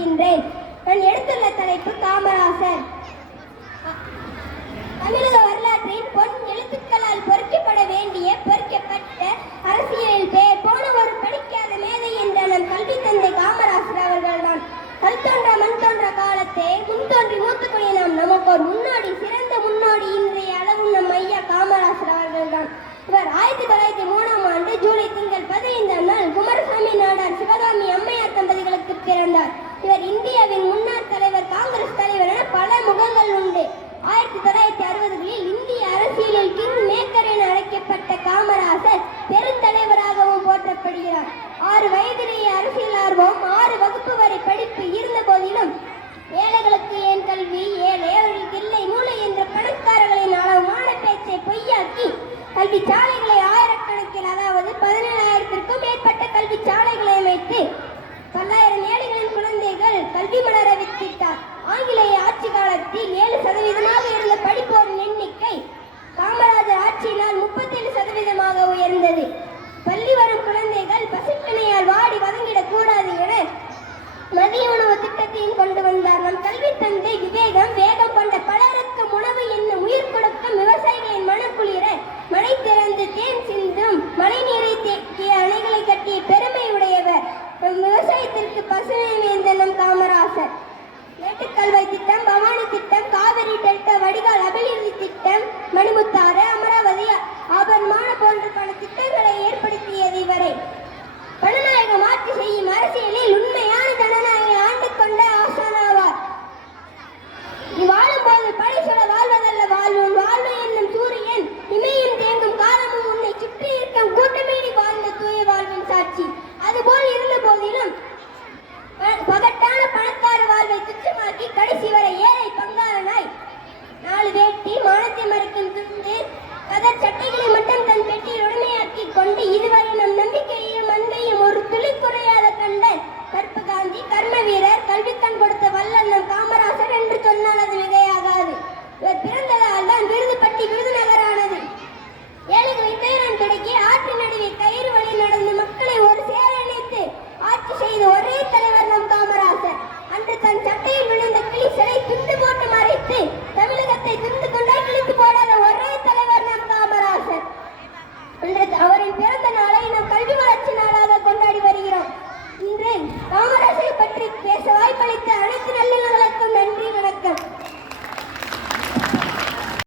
கூறுகின்றேன். நான் எடுத்துள்ள தலைப்பு காமராசர். தமிழக வரலாற்றின் பொன் எழுத்துக்களால் பொறிக்கப்பட வேண்டிய பொறிக்கப்பட்ட அரசியலில் பெயர் போன ஒரு படிக்காத மேதை என்ற நம் கல்வி தந்தை காமராசர் அவர்கள்தான். கல் தோன்ற மண் தோன்ற காலத்தே முன்தோன்றி மூத்துக்குடி நாம் நமக்கு ஒரு முன்னோடி, சிறந்த முன்னோடி இன்றைய அளவும் நம் ஐயா காமராசர் அவர்கள்தான். இவர் 1903 ஜூலை திங்கள் 15 குமாரசாமி நாடார் சிவகாமி அம்மையார் தம்பதிகளுக்கு பிறந்தார். இவர் இந்தியாவின் முன்னாள் தலைவர், காங்கிரஸ் தலைவர் என பல முகங்கள் உண்டு. 1960களில் இந்திய அரசியலில் கிங் மேக்கர் என அழைக்கப்பட்ட காமராசர் பெருந்தலைவராகவும் போற்றப்படுகிறார். 6 வயதிலேயே அரசியல் ஆர்வம், 6 வகுப்பு வரை படிப்பு இருந்த போதிலும் ஏழைகளுக்கு ஏன் கல்வி, ஏழை அவர்களுக்கு இல்லை மூளை என்ற பணக்காரர்களின் அளவுமான பேச்சை பொய்யாக்கி கல்வி சாலைகளை ஆயிரக்கணக்கில், அதாவது 17,000க்கும் மேற்பட்ட கல்வி சாலைகளை அமைத்து 10,000 ஏழைகளின் குழந்தைகள் கல்வி மலர வித்திட்டார். ஆங்கிலேய ஆட்சி காலத்தில் 7% இருந்த படிப்போரின் எண்ணிக்கை காமராஜர் ஆட்சியினால் 37% உயர்ந்தது. பள்ளி வரும் குழந்தைகள் பசிப்பிணையால் வாடி வதங்கிடக் கூடாது என மதிய உணவு திட்டத்தையும் கொண்டு வந்தார். நம் கல்வி தந்தை விவேகம் வேகம் கொண்ட பலருக்கும் உணவு என்னும் உயிர் கொடுக்கும் விவசாயிகளின் மனக்குளிர மழை திறந்து தேன் சிந்தும் மழை நீரை தேக்கிய அணைகளை கட்டிய பெருமை உடையவர். நம் விவசாயத்திற்கு பசுமை வேந்த நம் காமராசர். மேட்டுக்கல்வாய் திட்டம், பவானி திட்டம், காவிரி டெல்டா வடிகால் அபிவிருத்தி திட்டம், மணிமுத்தாறு, அமராவதி, ஆபரணமான போன்ற பல திட்டங்களை ஏற்படுத்தியது இவரை. ஜனநாயகம் ஆட்சி செய்யும் அரசியலில் உண்மையான ஜனநாயக ஆண்டு கொண்ட ஆசானாவார். வாழும் போது படை சுட வாழ்வதல்ல வாழ்வும், வாழ்வு என்னும் சூரியன் இமையும் தேங்கும் காலமும் உன்னை சுற்றி இருக்கும் கூட்டமேடி வாழ்ந்த தூய வாழ்வின் சாட்சி. அதுபோல் இருந்த போதிலும் பகட்டான பணக்கார வாழ்வை துச்சமாக்கி கடைசி வரை ஏழை பங்காளனாய் 4 வேட்டி, மானத்தை மறைக்கும் துண்டு, கதர் சட்டைகளை மட்டும் தன் பெட்டியில் உடமையாக்கி கொண்டு இதுவரை நம் நம்பிக்கையையும் அன்பையும் ஒரு துளி குறையாத கண்ட கற்பு காந்தி, கர்ம வீரர், கல்விக்கண் கொடுத்த வல்லல் நம் காமராசர் என்று சொன்னால் அது மிகையாகாது. இவர் பிறந்ததால் தான் விருதுப்பட்டி விருதுநகரானது. ஏழைகளை துயரம் தொடக்கி ஆற்றின் நடுவே கயிறு வழி நடந்து மக்களை ஒரு சேர இணைத்து ஆட்சி செய்த ஒரே தலைவர் நம் காமராசர். அன்று தன் சட்டையில் விழுந்த கிளி சிலை துண்டு போட்டு மறைத்து